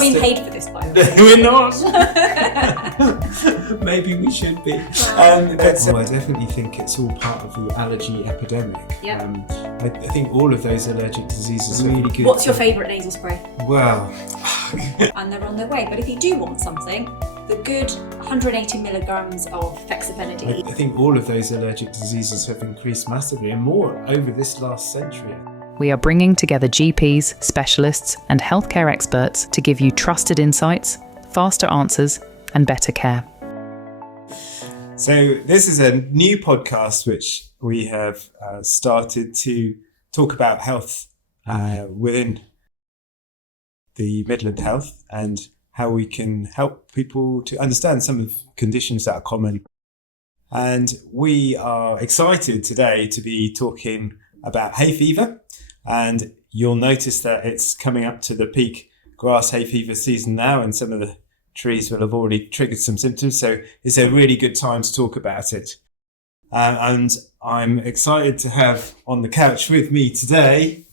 not being paid for this, by the way. We're not. Maybe we should be. I definitely think it's all part of the allergy epidemic. Yeah. I think all of those allergic diseases are really good. What's your favourite nasal spray? Well, and they're on their way. But if you do want something, the good 180 milligrams of fexofenadine. I think all of those allergic diseases have increased massively and more over this last century. We are bringing together GPs, specialists, and healthcare experts to give you trusted insights, faster answers, and better care. So this is a new podcast which we have started to talk about health within the Midland Health and how we can help people to understand some of the conditions that are common. And we are excited today to be talking about hay fever. And you'll notice that it's coming up to the peak grass hay fever season now, and some of the trees will have already triggered some symptoms. So it's a really good time to talk about it. And I'm excited to have on the couch with me today.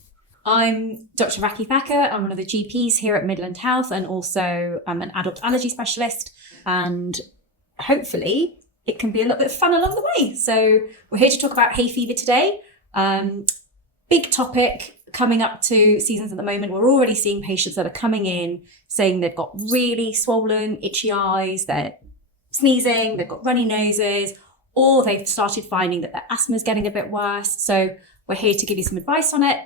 I'm Dr. Rakhee Thaker. I'm one of the GPs here at Midland Health, and also I'm an adult allergy specialist. And hopefully it can be a little bit fun along the way. So we're here to talk about hay fever today. Big topic coming up to seasons at the moment. We're already seeing patients that are coming in saying they've got really swollen, itchy eyes, they're sneezing, they've got runny noses, or they've started finding that their asthma is getting a bit worse. So we're here to give you some advice on it.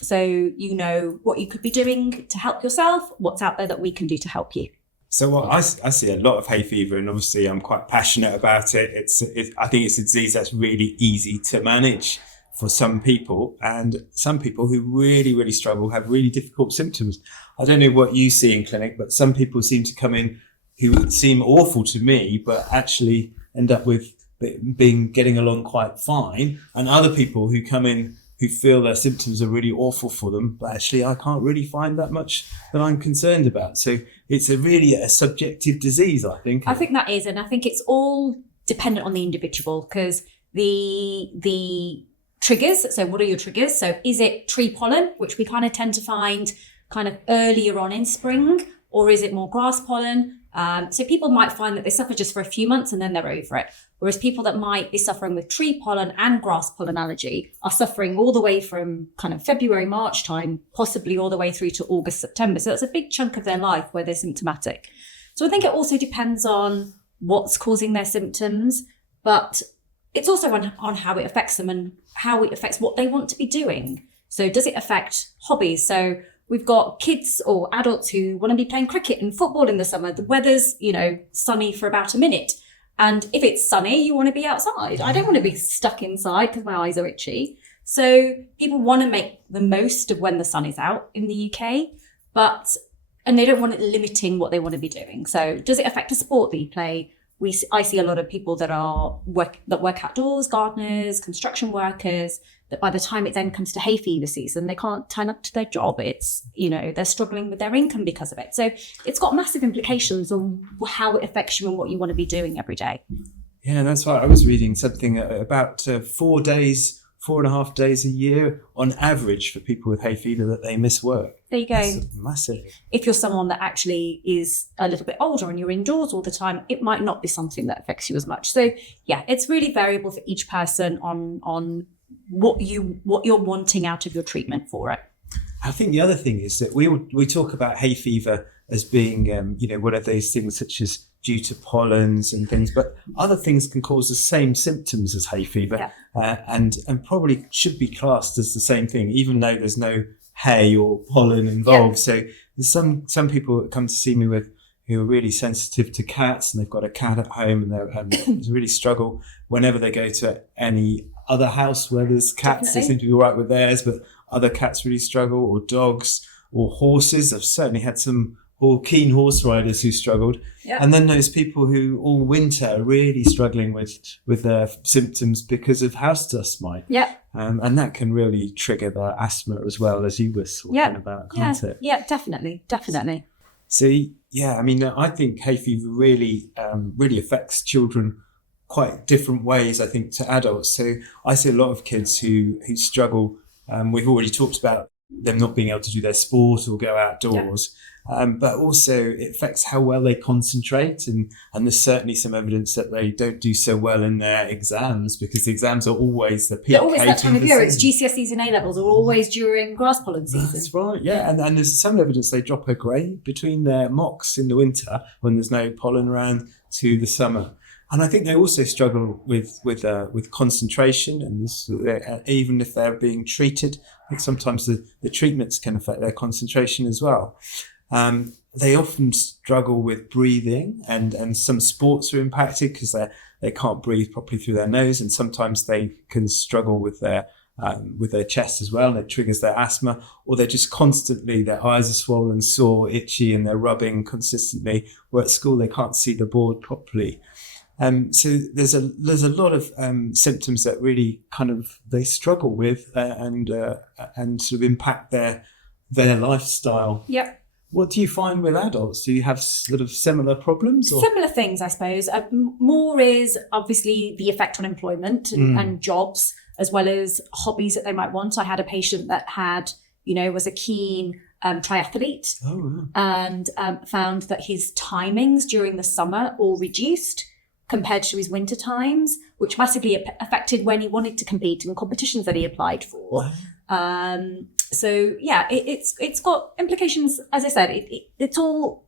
So you know what you could be doing to help yourself, what's out there that we can do to help you. So I see a lot of hay fever, and obviously I'm quite passionate about it. I think it's a disease that's really easy to manage for some people, and some people who really, really struggle have really difficult symptoms. I don't know what you see in clinic, but some people seem to come in who seem awful to me, but actually end up with getting along quite fine. And other people who come in who feel their symptoms are really awful for them, but actually I can't really find that much that I'm concerned about. So it's really a subjective disease, I think. I think that is, and I think it's all dependent on the individual, because the triggers. So what are your triggers? So is it tree pollen, which we kind of tend to find kind of earlier on in spring, or is it more grass pollen? So people might find that they suffer just for a few months and then they're over it. Whereas people that might be suffering with tree pollen and grass pollen allergy are suffering all the way from kind of February, March time, possibly all the way through to August, September. So that's a big chunk of their life where they're symptomatic. So I think it also depends on what's causing their symptoms, but it's also on how it affects them and how it affects what they want to be doing. So does it affect hobbies? So we've got kids or adults who want to be playing cricket and football in the summer. The weather's, sunny for about a minute. And if it's sunny, you want to be outside. I don't want to be stuck inside because my eyes are itchy. So people want to make the most of when the sun is out in the UK, and they don't want it limiting what they want to be doing. So does it affect a sport that you play? I see a lot of people that work outdoors, gardeners, construction workers, that by the time it then comes to hay fever season, they can't turn up to their job. It's, they're struggling with their income because of it. So it's got massive implications on how it affects you and what you want to be doing every day. Yeah, that's right. I was reading something about 4.5 days a year on average for people with hay fever that they miss work. There you go. That's massive. If you're someone that actually is a little bit older and you're indoors all the time, it might not be something that affects you as much. So yeah, it's really variable for each person on what you're wanting out of your treatment for it. I think the other thing is that we talk about hay fever as being one of those things such as due to pollens and things, but other things can cause the same symptoms as hay fever, and probably should be classed as the same thing, even though there's no hay or pollen involved. So there's some people that come to see me who are really sensitive to cats, and they've got a cat at home, and they really struggle whenever they go to any other house where there's cats. Definitely. They seem to be all right with theirs, but other cats really struggle, or dogs, or horses. I've certainly had some keen horse riders who struggled. Yep. And then those people who all winter are really struggling with their symptoms because of house dust mite. Yep. And that can really trigger their asthma as well, as you were talking about, can't it? Yeah, definitely. So, I think hay fever really affects children quite different ways, I think, to adults. So I see a lot of kids who struggle. We've already talked about them not being able to do their sport or go outdoors. but also it affects how well they concentrate. And there's certainly some evidence that they don't do so well in their exams, because the exams are always the peak. They're always that time of year. It's season. GCSEs and A-levels are always during grass pollen season. That's right, yeah. And there's some evidence they drop a grade between their mocks in the winter when there's no pollen around to the summer. And I think they also struggle with concentration, and this, even if they're being treated, I think sometimes the treatments can affect their concentration as well. They often struggle with breathing, and some sports are impacted because they can't breathe properly through their nose, and sometimes they can struggle with their chest as well, and it triggers their asthma, or they're just constantly, their eyes are swollen, sore, itchy, and they're rubbing consistently, or at school they can't see the board properly. So there's a lot of symptoms that really kind of they struggle with and sort of impact their lifestyle. Yep. What do you find with adults? Do you have sort of similar problems? Or? Similar things, I suppose. More is obviously the effect on employment and jobs, as well as hobbies that they might want. I had a patient that was a keen triathlete and found that his timings during the summer all reduced compared to his winter times, which massively affected when he wanted to compete in competitions that he applied for. So yeah, it's got implications. As I said, it's all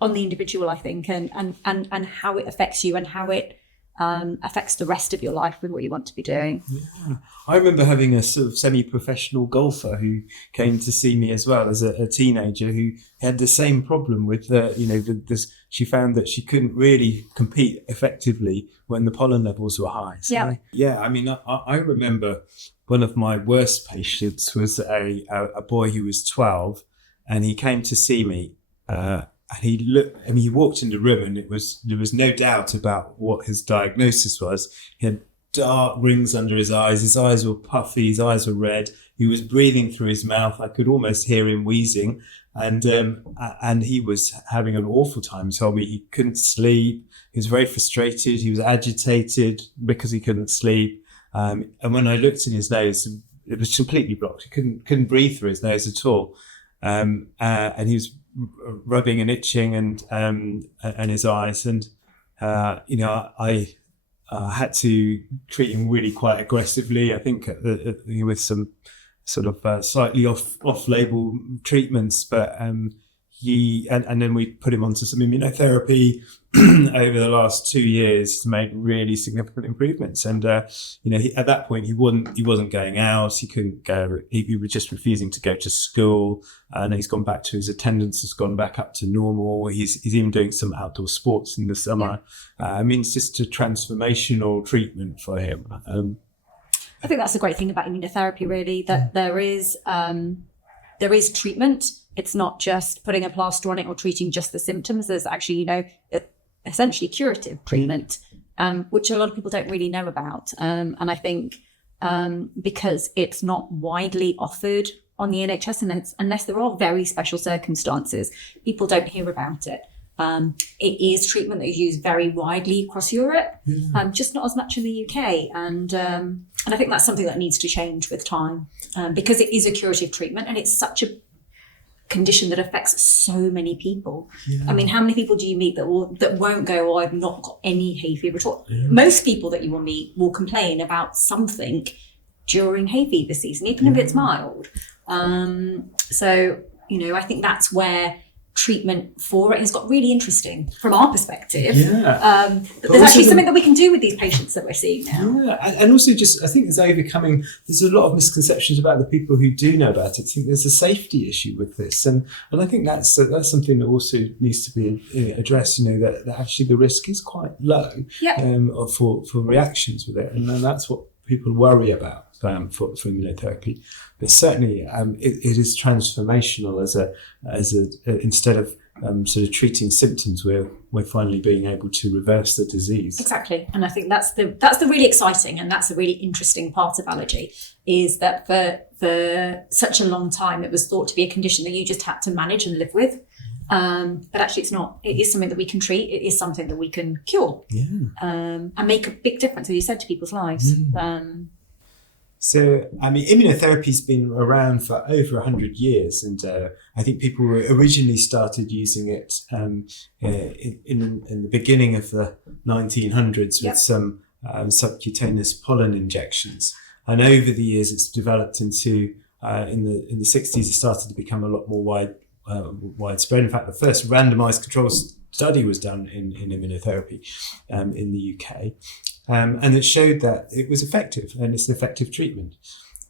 on the individual, I think, and how it affects you and how it affects the rest of your life with what you want to be doing. Yeah. I remember having a sort of semi-professional golfer who came to see me as well as a teenager, who had the same problem with this. She found that she couldn't really compete effectively when the pollen levels were high. So I mean, I remember one of my worst patients was a boy who was 12, and he came to see me. And he walked in the room, and there was no doubt about what his diagnosis was. He had dark rings under his eyes were puffy, his eyes were red, he was breathing through his mouth, I could almost hear him wheezing, and he was having an awful time. He told me he couldn't sleep, he was very frustrated, he was agitated because he couldn't sleep, and when I looked in his nose, it was completely blocked. He couldn't breathe through his nose at all, and he was rubbing and itching and his eyes, and I had to treat him really quite aggressively, I think, with some sort of slightly off-label treatments, but and then we put him onto some immunotherapy over the last 2 years to make really significant improvements. And at that point he wasn't going out, he couldn't go, he was just refusing to go to school, and he's gone back to his attendance has gone back up to normal. He's even doing some outdoor sports in the summer. It's just a transformational treatment for him. I think that's the great thing about immunotherapy, really, that there is treatment. It's not just putting a plaster on it or treating just the symptoms. There's actually, essentially curative treatment, which a lot of people don't really know about. And I think because it's not widely offered on the NHS, and unless there are very special circumstances, people don't hear about it. It is treatment that is used very widely across Europe, just not as much in the UK. And I think that's something that needs to change with time, because it is a curative treatment, and it's such a condition that affects so many people. I mean, how many people do you meet that won't go, I've not got any hay fever at all? Most people that you will meet will complain about something during hay fever season, even if it's mild. So I think that's where treatment for it has got really interesting from our perspective. There's actually something that we can do with these patients that we're seeing now. And also just, I think there's a lot of misconceptions about the people who do know about it. I think there's a safety issue with this, and I think that's something that also needs to be addressed. That actually the risk is quite low for reactions with it, and that's what people worry about for immunotherapy. But certainly it is transformational as a instead of sort of treating symptoms, we're finally being able to reverse the disease. Exactly. And I think that's the really exciting and that's the really interesting part of allergy, is that for such a long time it was thought to be a condition that you just had to manage and live with. But actually it's not. It is something that we can treat. It is something that we can cure and make a big difference, as you said, to people's lives. So, I mean, immunotherapy's been around for over 100 years, and I think people originally started using it in the beginning of the 1900s with some subcutaneous pollen injections. And over the years, it's developed into, in the 60s, it started to become a lot more widespread. In fact, the first randomized control study was done in immunotherapy in the UK. And it showed that it was effective, and it's an effective treatment.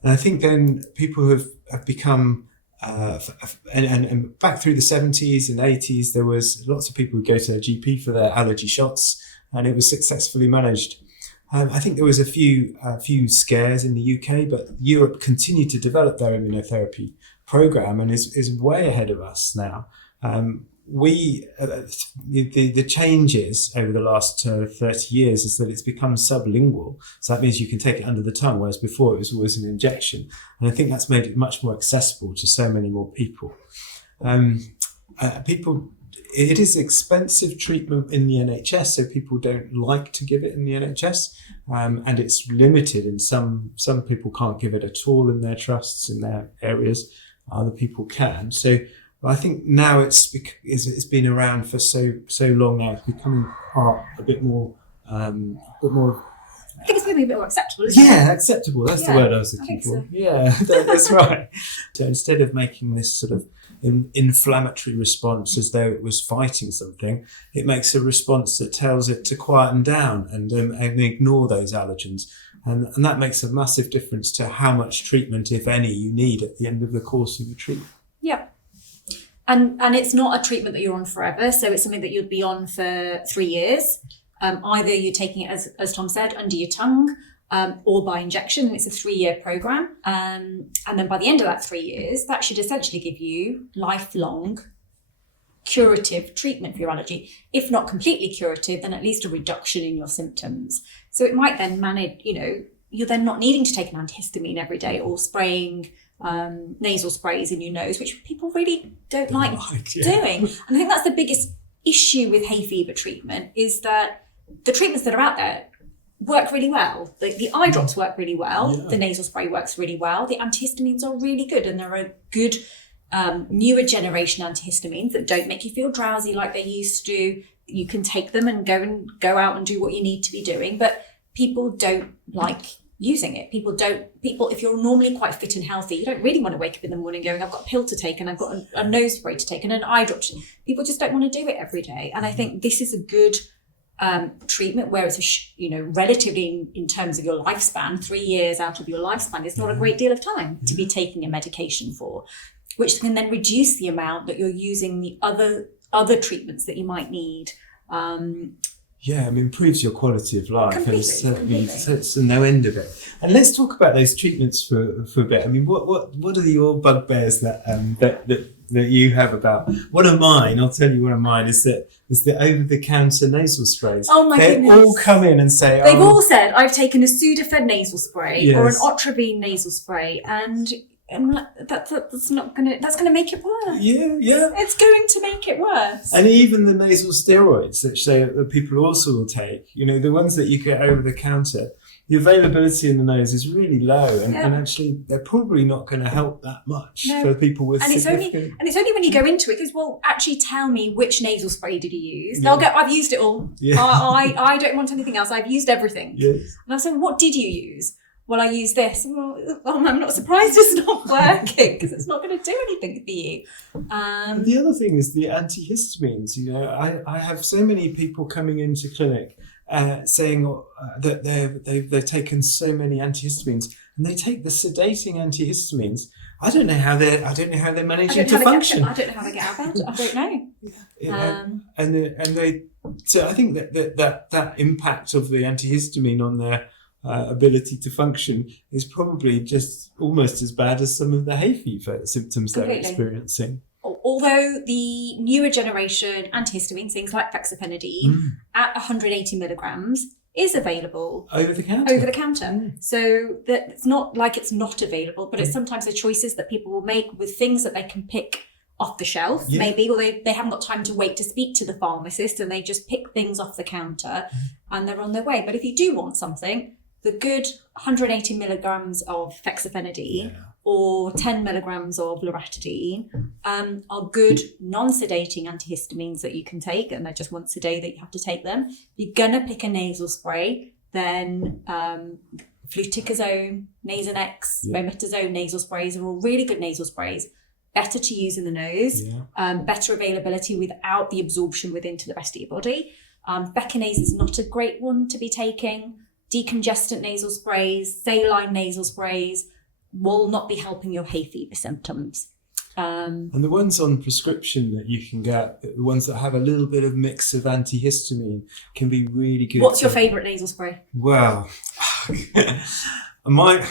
And I think then people have become, and back through the 70s and 80s, there was lots of people who go to their GP for their allergy shots, and it was successfully managed. I think there was a few scares in the UK, but Europe continued to develop their immunotherapy program and is way ahead of us now. The changes over the last 30 years is that it's become sublingual. So that means you can take it under the tongue, whereas before it was always an injection. And I think that's made it much more accessible to so many more people. It is expensive treatment in the NHS, so people don't like to give it in the NHS. And it's limited, and some people can't give it at all in their trusts, in their areas. Other people can. So I think now it's been around for so long now. It's becoming a bit more. I think it's maybe a bit more acceptable, isn't it? Yeah, acceptable. That's the word I was looking for. So. Yeah, that's right. So instead of making this sort of inflammatory response as though it was fighting something, it makes a response that tells it to quieten down and ignore those allergens. And that makes a massive difference to how much treatment, if any, you need at the end of the course of the treatment. Yeah. And it's not a treatment that you're on forever. So it's something that you'd be on for 3 years. Either you're taking it, as Tom said, under your tongue or by injection. And it's a 3-year program. And then by the end of that 3 years, that should essentially give you lifelong curative treatment for your allergy. If not completely curative, then at least a reduction in your symptoms. So it might then manage, you're then not needing to take an antihistamine every day or spraying nasal sprays in your nose, which people really don't like doing. And I think that's the biggest issue with hay fever treatment, is that the treatments that are out there work really well. The eye drops work really well. Yeah. The nasal spray works really well. The antihistamines are really good, and they're a good newer generation antihistamines that don't make you feel drowsy like they used to. You can take them and go out and do what you need to be doing, but people don't like using it. People, if you're normally quite fit and healthy, you don't really want to wake up in the morning going, I've got a pill to take and I've got a nose spray to take and an eye drop. People just don't want to do it every day. And I think this is a good treatment where it's, relatively in terms of your lifespan, 3 years out of your lifespan is not a great deal of time to be taking a medication for, which can then reduce the amount that you're using the other treatments that you might need. Improves your quality of life. Completely, and certainly it's no end of it. And let's talk about those treatments for a bit. I mean, what are your bugbears that you have about? One of mine, I'll tell you, one of mine is the over-the-counter nasal sprays. Oh my goodness! They all come in and say, they've all said, I've taken a Sudafed nasal spray or an Yes. Otravine nasal spray, and that's gonna make it worse. Yeah. It's going to make it worse. And even the nasal steroids that people also will take, the ones that you get over the counter, the availability in the nose is really low, and actually they're probably not going to help that much for people with significant... It's only when you go into it, because, well, actually tell me, which nasal spray did you use? They'll go, I've used it all. Yeah. I don't want anything else. I've used everything. Yes. And I'm saying, what did you use? Well, I used this. Well, I'm not surprised it's not working, because it's not going to do anything for you. The other thing is the antihistamines. I have so many people coming into clinic saying that they've taken so many antihistamines, and they take the sedating antihistamines. I don't know how they're managing to function. I don't know how they get out of bed. I don't know. So I think that impact of the antihistamine on their ability to function is probably just almost as bad as some of the hay fever symptoms they're experiencing. Although the newer generation antihistamines, things like fexofenadine at 180 milligrams, is available over the counter. So that it's not like it's not available, but it's sometimes the choices that people will make with things that they can pick off the shelf, maybe, or they haven't got time to wait to speak to the pharmacist, and they just pick things off the counter and they're on their way. But if you do want something, the good 180 milligrams of fexofenadine or 10 milligrams of loratadine are good non-sedating antihistamines that you can take, and they're just once a day that you have to take them. If you're gonna pick a nasal spray, then fluticasone, Nasonex, mometasone nasal sprays are all really good nasal sprays. Better to use in the nose, better availability without the absorption into the rest of your body. Beckinase is not a great one to be taking. Decongestant nasal sprays, saline nasal sprays will not be helping your hay fever symptoms. And the ones on prescription that you can get, the ones that have a little bit of mix of antihistamine, can be really good. What's your favourite nasal spray? Well, I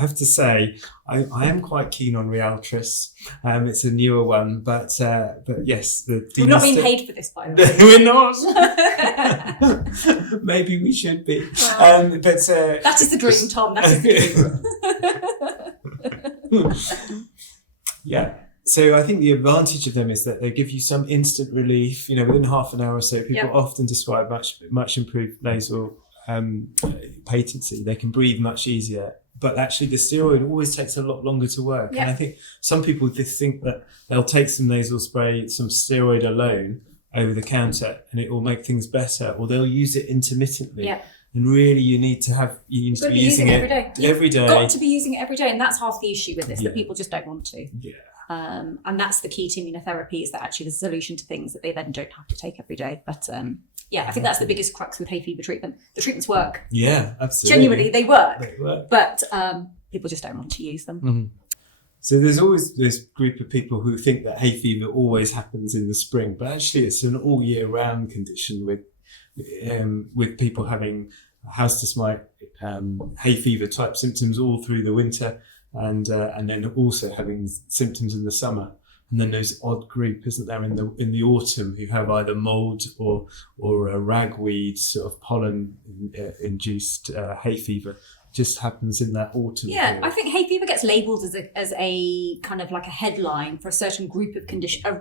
have to say, I am quite keen on Realtris. It's a newer one, but yes, we're not being paid for this, by the way. We're not. Maybe we should be. But that is the dream, Tom. That is the dream. Yeah. So I think the advantage of them is that they give you some instant relief. Within half an hour or so, people often describe much improved nasal patency. They can breathe much easier, but actually the steroid always takes a lot longer to work. And I think some people just think that they'll take some nasal spray, some steroid alone over the counter, and it will make things better, or they'll use it intermittently. And really, you need to be using it every day. You've got to be using it every day, and that's half the issue with this, that people just don't want to. And that's the key to immunotherapy, is that actually there's a solution to things that they then don't have to take every day. But I think that's the biggest crux with hay fever treatment. The treatments work. Yeah, absolutely. Genuinely, they work. They work. But people just don't want to use them. Mm-hmm. So there's always this group of people who think that hay fever always happens in the spring, but actually it's an all year round condition with people having house dust mite, hay fever type symptoms all through the winter, and then also having symptoms in the summer. And then there's odd group, isn't there, in the autumn, who have either mold or a ragweed sort of pollen induced hay fever. Just happens in that autumn. Yeah, I think hay fever gets labelled as a kind of like a headline for a certain group of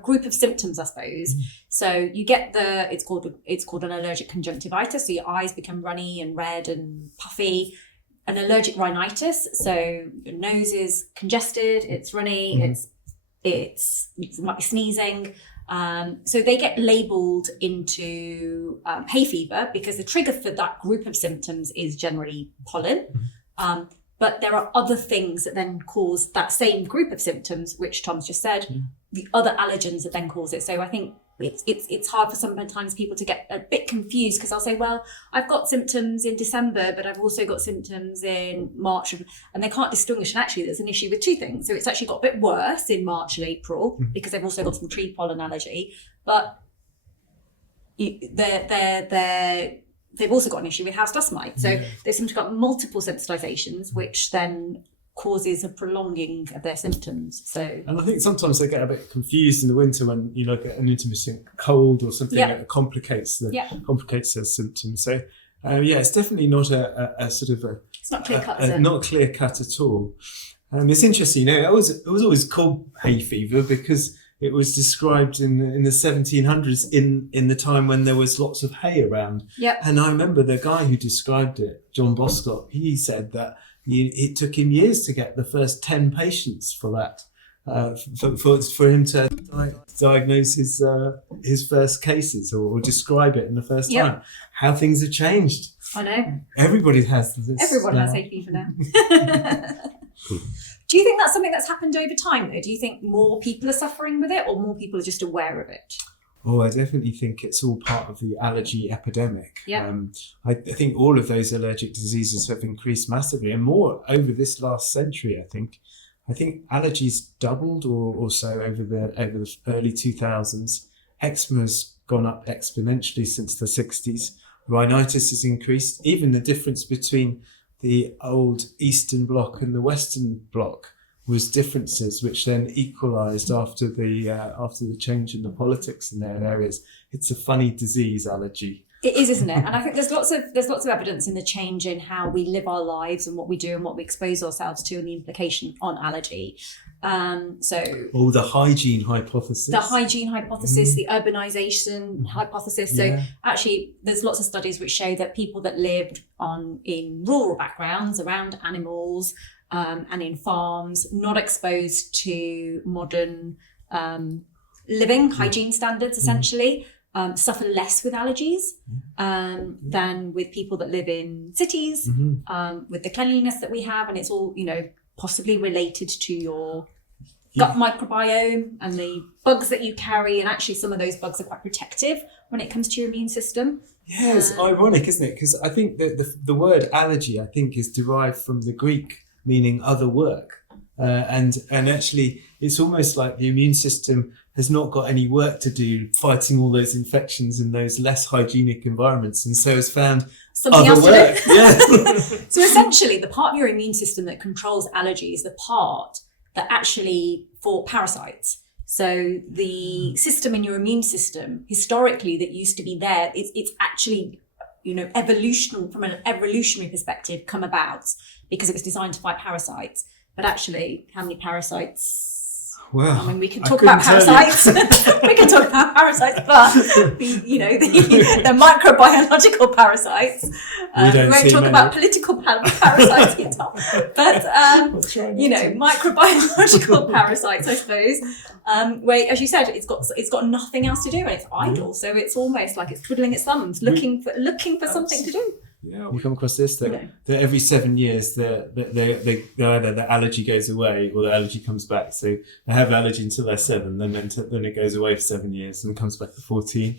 group of symptoms, I suppose. So you get it's called an allergic conjunctivitis. So your eyes become runny and red and puffy. An allergic rhinitis. So your nose is congested. It's runny. You might be sneezing. So they get labelled into hay fever because the trigger for that group of symptoms is generally pollen. But there are other things that then cause that same group of symptoms, which Tom's just said, the other allergens that then cause it. So I think it's hard for sometimes people to get a bit confused, because I'll say, well, I've got symptoms in December, but I've also got symptoms in March, and they can't distinguish. And actually there's an issue with two things. So it's actually got a bit worse in March and April because they've also got some tree pollen allergy, but they've also got an issue with house dust mite. So they seem to have got multiple sensitizations, which then causes a prolonging of their symptoms. And I think sometimes they get a bit confused in the winter when you get an intermittent cold or something that complicates those symptoms. So it's definitely not a sort of it's not clear cut. Not clear cut at all. It's interesting. It was always called hay fever because it was described in the 1700s in the time when there was lots of hay around. And I remember the guy who described it, John Boscott, he said that it took him years to get the first 10 patients for that, for him to diagnose his first cases or describe it in the first time. How things have changed. I know. Everybody has this. Everyone has hay fever now. Do you think that's something that's happened over time, though? Do you think more people are suffering with it, or more people are just aware of it? Oh, I definitely think it's all part of the allergy epidemic. I think all of those allergic diseases have increased massively, and more over this last century. I think allergies doubled or so over the early 2000s. Eczema's gone up exponentially since the 60s. Rhinitis has increased. Even the difference between the old Eastern Bloc and the Western Bloc was differences, which then equalised after the change in the politics in their areas. It's a funny disease, allergy. It is, isn't it? And I think there's lots of evidence in the change in how we live our lives and what we do and what we expose ourselves to and the implication on allergy. The hygiene hypothesis. The urbanization hypothesis. So actually, there's lots of studies which show that people that lived in rural backgrounds around animals and in farms, not exposed to modern living hygiene standards, essentially, suffer less with allergies than with people that live in cities, with the cleanliness that we have. And it's all, possibly related to your gut microbiome and the bugs that you carry. And actually some of those bugs are quite protective when it comes to your immune system. Yeah, it's ironic, isn't it? Because I think that the word allergy, I think, is derived from the Greek meaning other work. And actually, it's almost like the immune system has not got any work to do fighting all those infections in those less hygienic environments, and so has found something other work. Yeah. So essentially, the part of your immune system that controls allergy is the part that actually for parasites. So the system in your immune system, historically, that used to be there, it's actually, from an evolutionary perspective, come about because it was designed to fight parasites. But actually, how many parasites? Well, I mean, we can talk about parasites. We can talk about parasites, but the microbiological parasites. We won't talk about political parasites either. But microbiological parasites, I suppose. Where, as you said, it's got nothing else to do and it's idle. So it's almost like it's twiddling its thumbs, looking for something to do. Yeah, we come across this that every 7 years either the allergy goes away or the allergy comes back. So they have allergy until they're 7, then it goes away for 7 years and comes back at 14.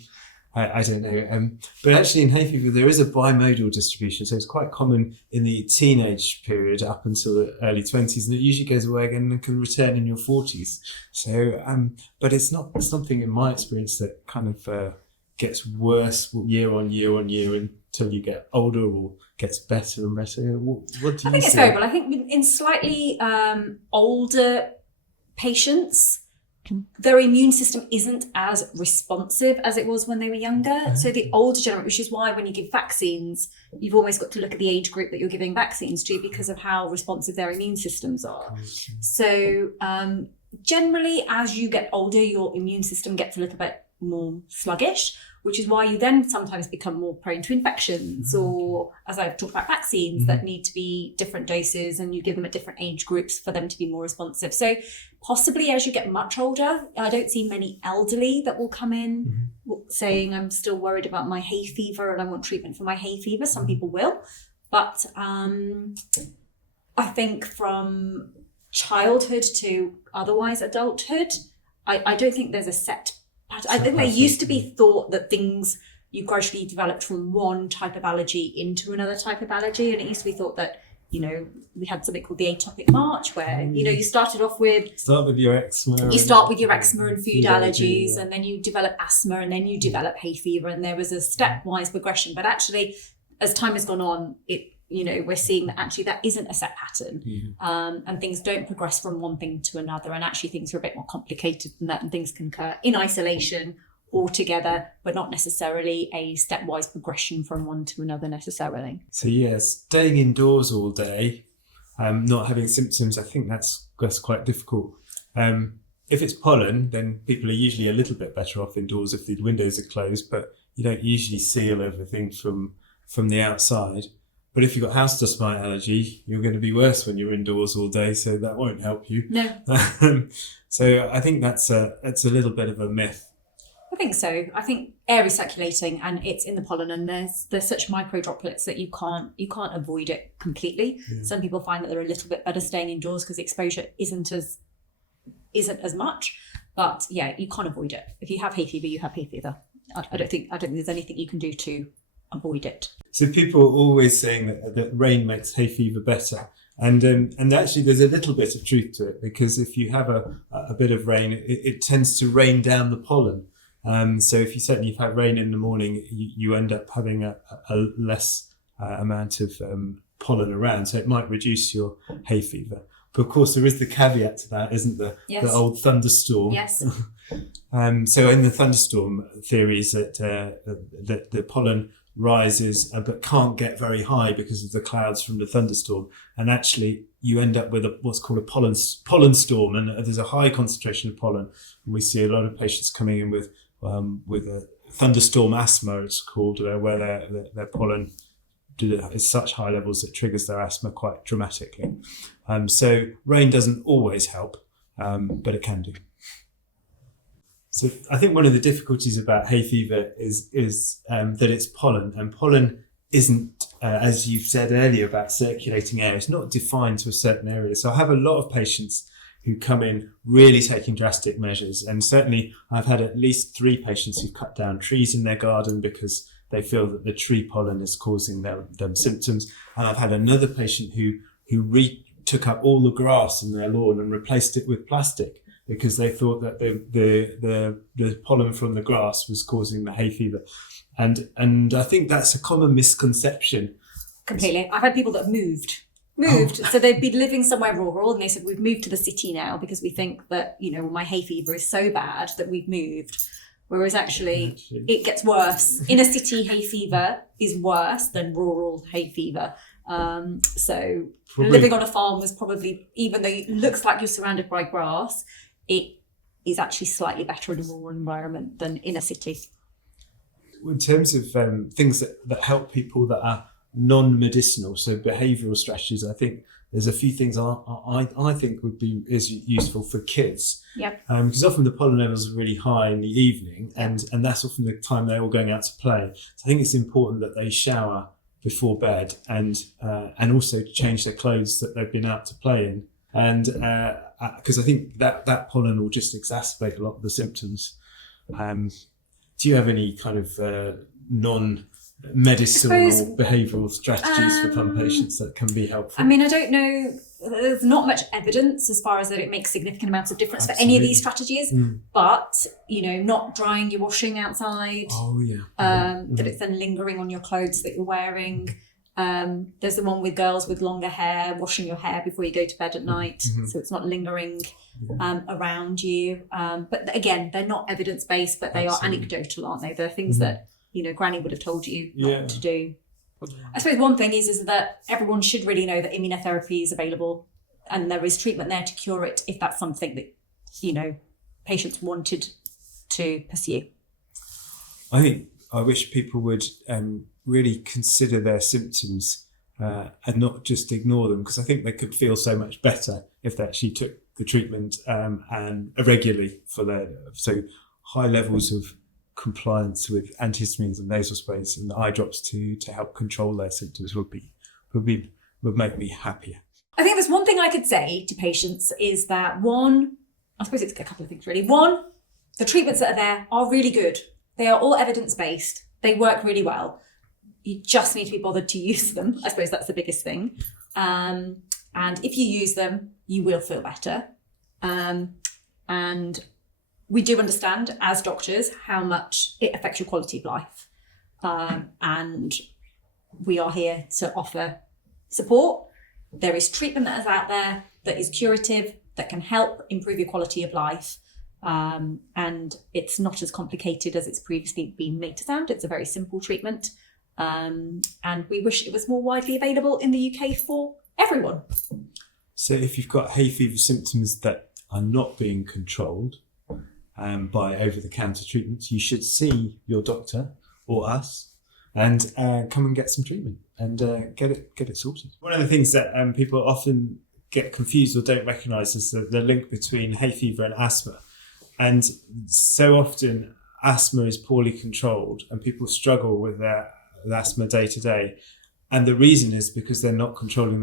I don't know. But actually in hay fever there is a bimodal distribution, so it's quite common in the teenage period up until the early 20s, and it usually goes away again and can return in your 40s. So, but it's not something in my experience that kind of gets worse year on year on year until you get older, or gets better and better. What do you I think it's variable. I think in slightly older patients, their immune system isn't as responsive as it was when they were younger. So the older generation, which is why when you give vaccines, you've always got to look at the age group that you're giving vaccines to because of how responsive their immune systems are. So generally, as you get older, your immune system gets a little bit more sluggish, which is why you then sometimes become more prone to infections, or as I've talked about, vaccines that need to be different doses and you give them at different age groups for them to be more responsive. So possibly as you get much older, I don't see many elderly that will come in saying, I'm still worried about my hay fever and I want treatment for my hay fever. Some people will, but I think from childhood to otherwise adulthood, I don't think there's a set pattern. I think there used to be thought that things you gradually developed from one type of allergy into another type of allergy, and it used to be thought that we had something called the atopic march where you started off with your eczema. You start with your eczema and food allergies, and then you develop asthma, and then you develop hay fever, and there was a stepwise progression. But actually, as time has gone on, we're seeing that actually that isn't a set pattern, and things don't progress from one thing to another, and actually things are a bit more complicated than that, and things can occur in isolation or together, but not necessarily a stepwise progression from one to another necessarily. So staying indoors all day, not having symptoms, I think that's quite difficult. If it's pollen, then people are usually a little bit better off indoors if the windows are closed, but you don't usually seal everything from the outside. But if you've got house dust mite allergy, you're going to be worse when you're indoors all day, so that won't help you. No. So I think that's a little bit of a myth. I think so. I think air is circulating and it's in the pollen, and there's such micro droplets that you can't avoid it completely. Yeah. Some people find that they're a little bit better staying indoors because the exposure isn't as much. But you can't avoid it. If you have hay fever, you have hay fever. I don't think there's anything you can do to avoid it. So people are always saying that rain makes hay fever better, and actually there's a little bit of truth to it, because if you have a bit of rain, it tends to rain down the pollen. So if you've had rain in the morning, you end up having a less amount of pollen around, so it might reduce your hay fever. But of course, there is the caveat to that, isn't there? Yes. The old thunderstorm. Yes. So in the thunderstorm theories that the pollen rises but can't get very high because of the clouds from the thunderstorm, and actually you end up with what's called a pollen storm, and there's a high concentration of pollen, and we see a lot of patients coming in with a thunderstorm asthma, it's called, where their pollen is such high levels that triggers their asthma quite dramatically. So rain doesn't always help, but it can do. So I think one of the difficulties about hay fever is that it's pollen, and pollen isn't, as you've said earlier about circulating air, it's not defined to a certain area. So I have a lot of patients who come in really taking drastic measures, and certainly I've had at least 3 patients who've cut down trees in their garden because they feel that the tree pollen is causing them symptoms. And I've had another patient who took up all the grass in their lawn and replaced it with plastic because they thought that the pollen from the grass was causing the hay fever. And I think that's a common misconception. Completely. I've had people that moved. So they've been living somewhere rural and they said, we've moved to the city now because we think that, my hay fever is so bad that we've moved. Whereas actually it gets worse. Inner city hay fever is worse than rural hay fever. So living on a farm was probably, even though it looks like you're surrounded by grass, it is actually slightly better in a rural environment than in a city. In terms of things that help people that are non-medicinal, so behavioural strategies, I think there's a few things I think is useful for kids. Yep. Because often the pollen levels are really high in the evening, and that's often the time they're all going out to play. So I think it's important that they shower before bed and also change their clothes that they've been out to play in, and because I think that pollen will just exacerbate a lot of the symptoms. Do you have any kind of non-medicinal behavioural strategies for some patients that can be helpful? I mean, I don't know. There's not much evidence as far as that it makes significant amounts of difference for any of these strategies. But, not drying your washing outside. Oh, yeah. That it's then lingering on your clothes that you're wearing. There's the one with girls with longer hair, washing your hair before you go to bed at night. So it's not lingering around you. But again, they're not evidence-based, but they are anecdotal, aren't they? They're things that, Granny would have told you not to do. I suppose one thing is that everyone should really know that immunotherapy is available and there is treatment there to cure it if that's something that, patients wanted to pursue. I wish people would really consider their symptoms and not just ignore them, because I think they could feel so much better if they actually took the treatment and regularly so high levels of compliance with antihistamines and nasal sprays and the eye drops to help control their symptoms would make me happier. I think there's one thing I could say to patients is that I suppose it's a couple of things really. One, the treatments that are there are really good. They are all evidence-based. They work really well. You just need to be bothered to use them. I suppose that's the biggest thing. And if you use them, you will feel better. And we do understand as doctors how much it affects your quality of life. And we are here to offer support. There is treatment that is out there that is curative, that can help improve your quality of life. And it's not as complicated as it's previously been made to sound. It's a very simple treatment. And we wish it was more widely available in the UK for everyone. So if you've got hay fever symptoms that are not being controlled by over-the-counter treatments, you should see your doctor or us and come and get some treatment and get it sorted. One of the things that people often get confused or don't recognise is the link between hay fever and asthma. And so often asthma is poorly controlled and people struggle with their asthma day to day. And the reason is because they're not controlling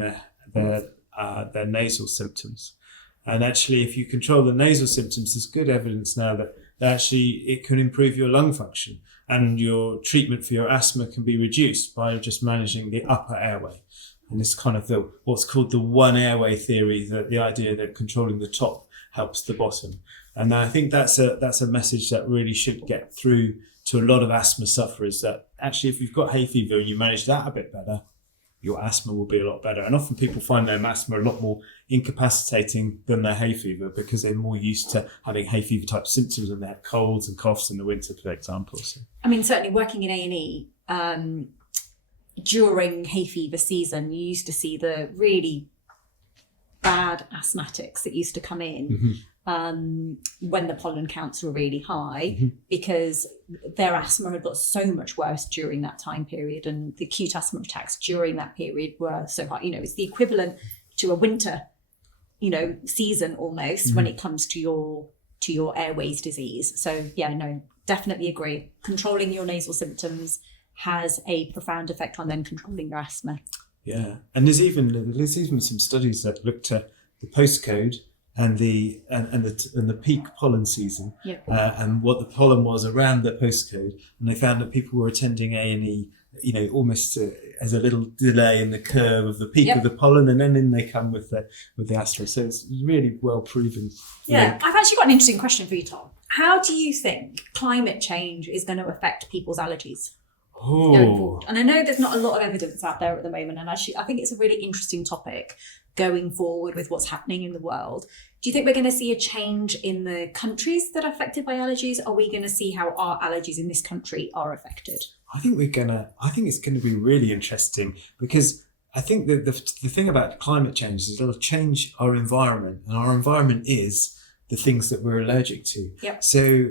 their nasal symptoms. And actually, if you control the nasal symptoms, there's good evidence now that actually it can improve your lung function, and your treatment for your asthma can be reduced by just managing the upper airway. And it's kind of what's called the one airway theory, that the idea that controlling the top helps the bottom. And I think that's a message that really should get through to a lot of asthma sufferers, that actually if you've got hay fever and you manage that a bit better, your asthma will be a lot better. And often people find their asthma a lot more incapacitating than their hay fever because they're more used to having hay fever type symptoms and they have colds and coughs in the winter, for example. So. I mean, certainly working in A&E, during hay fever season, you used to see the really bad asthmatics that used to come in when the pollen counts were really high because their asthma had got so much worse during that time period, and the acute asthma attacks during that period were so high. It's the equivalent to a winter, season almost when it comes to your airways disease. So yeah, no, definitely agree. Controlling your nasal symptoms has a profound effect on then controlling your asthma. Yeah, and there's even some studies that looked at the postcode and the peak pollen season, and what the pollen was around the postcode, and they found that people were attending A&E, almost as a little delay in the curve of the peak of the pollen, and then in they come with the asthma. So it's really well proven. Yeah, I've actually got an interesting question for you, Tom. How do you think climate change is going to affect people's allergies? Oh. And I know there's not a lot of evidence out there at the moment, and actually I think it's a really interesting topic going forward with what's happening in the world. Do you think we're going to see a change in the countries that are affected by allergies? Or are we going to see how our allergies in this country are affected? I think it's going to be really interesting, because I think that the thing about climate change is it'll change our environment, and our environment is the things that we're allergic to. Yep. So,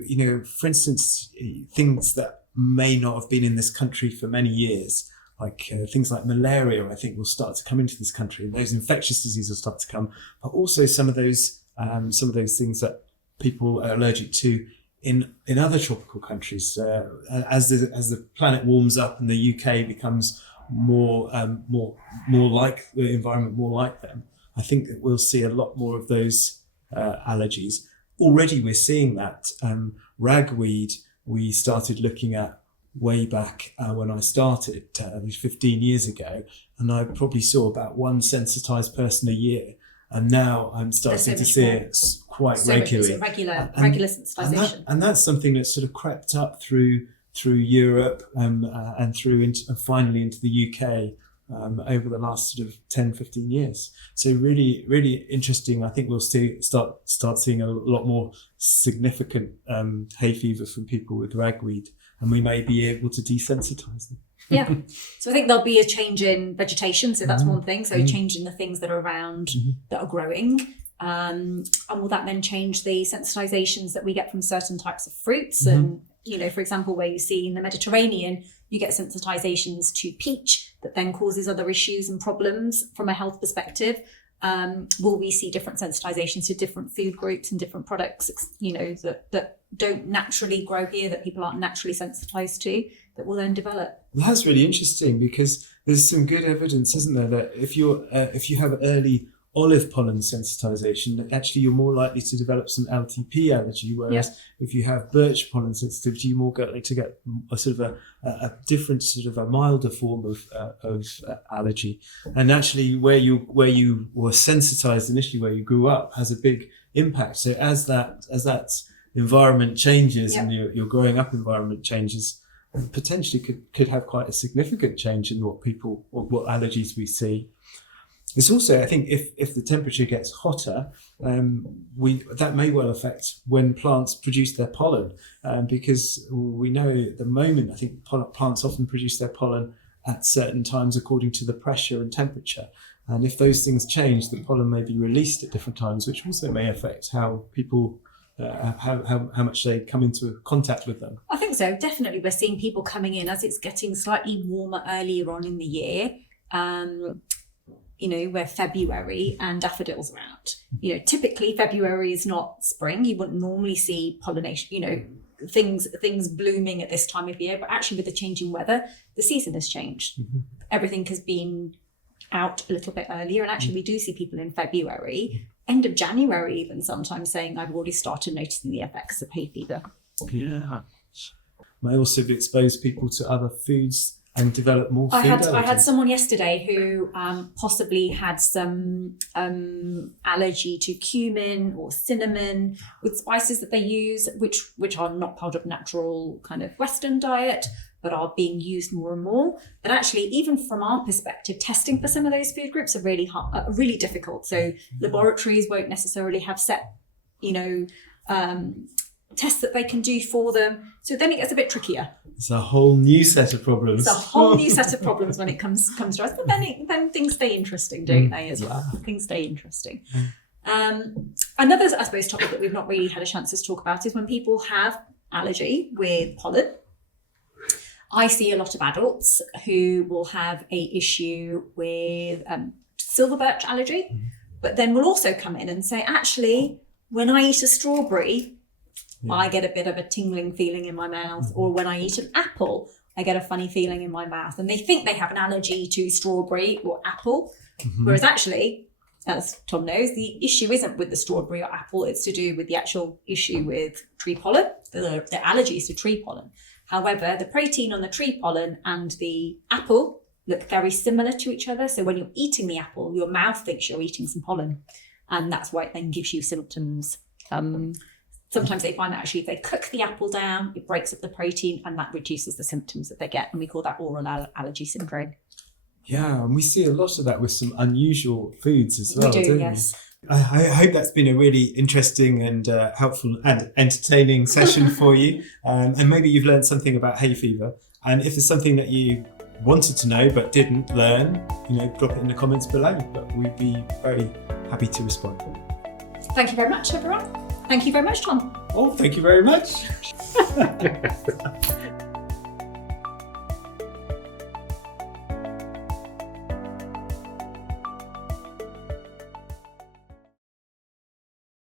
for instance, things that may not have been in this country for many years, like things like malaria, I think will start to come into this country. Those infectious diseases will start to come, but also some of those things that people are allergic to in other tropical countries. As the planet warms up and the UK becomes more like the environment, more like them, I think that we'll see a lot more of those allergies. Already we're seeing that. Ragweed we started looking at way back when I started, 15 years ago, and I probably saw about one sensitized person a year, and now I'm starting to see it quite regularly. Regular sensitization. And that's something that's sort of crept up through Europe and finally into the UK over the last sort of 10-15 years. So really, really interesting. I think we'll start seeing a lot more significant hay fever from people with ragweed, and we may be able to desensitize them. Yeah. So I think there'll be a change in vegetation. So that's one thing. So change in the things that are around that are growing. And will that then change the sensitizations that we get from certain types of fruits? And, for example, where you see in the Mediterranean, you get sensitizations to peach that then causes other issues and problems from a health perspective. Will we see different sensitizations to different food groups and different products, that don't naturally grow here, that people aren't naturally sensitized to, that will then develop? Well, that's really interesting, because there's some good evidence, isn't there, that if you have early olive pollen sensitization, actually you're more likely to develop some LTP allergy, whereas if you have birch pollen sensitivity, you're more likely to get a sort of a different sort of a milder form of allergy. And actually where you were sensitized initially, where you grew up, has a big impact. So as that environment changes and your growing up environment changes, potentially could have quite a significant change in what allergies we see. It's also, I think, if the temperature gets hotter, that may well affect when plants produce their pollen, because we know at the moment, I think plants often produce their pollen at certain times according to the pressure and temperature. And if those things change, the pollen may be released at different times, which also may affect how people, how much they come into contact with them. I think so. Definitely, we're seeing people coming in as it's getting slightly warmer earlier on in the year. Where February and daffodils are out. Typically February is not spring. You wouldn't normally see pollination, things blooming at this time of year, but actually with the changing weather, the season has changed. Everything has been out a little bit earlier, and actually we do see people in February, end of January even, sometimes saying, I've already started noticing the effects of hay fever. Yeah. May also expose people to other foods and develop more food allergies. I had someone yesterday who possibly had some allergy to cumin or cinnamon, with spices that they use, which are not part of natural kind of Western diet. but are being used more and more. But actually, even from our perspective, testing for some of those food groups are really hard, really difficult. So laboratories won't necessarily have set, tests that they can do for them. So then it gets a bit trickier. It's a whole new set of problems. It's a whole new set of problems when it comes to us. But then things stay interesting, don't they, as well? Things stay interesting. Another, I suppose, topic that we've not really had a chance to talk about is when people have allergy with pollen. I see a lot of adults who will have a issue with silver birch allergy, but then will also come in and say, actually, when I eat a strawberry, I get a bit of a tingling feeling in my mouth, or when I eat an apple, I get a funny feeling in my mouth. And they think they have an allergy to strawberry or apple, whereas actually, as Tom knows, the issue isn't with the strawberry or apple, it's to do with the actual issue with tree pollen, the allergies to tree pollen. However, the protein on the tree pollen and the apple look very similar to each other. So when you're eating the apple, your mouth thinks you're eating some pollen, and that's why it then gives you symptoms. Sometimes they find that actually if they cook the apple down, it breaks up the protein and that reduces the symptoms that they get. And we call that oral allergy syndrome. Yeah, and we see a lot of that with some unusual foods as well. We do, don't yes. I hope that's been a really interesting and helpful and entertaining session for you. And maybe you've learned something about hay fever. And if there's something that you wanted to know but didn't learn, drop it in the comments below. But we'd be very happy to respond. Thank you very much, everyone. Thank you very much, Tom. Oh, thank you very much.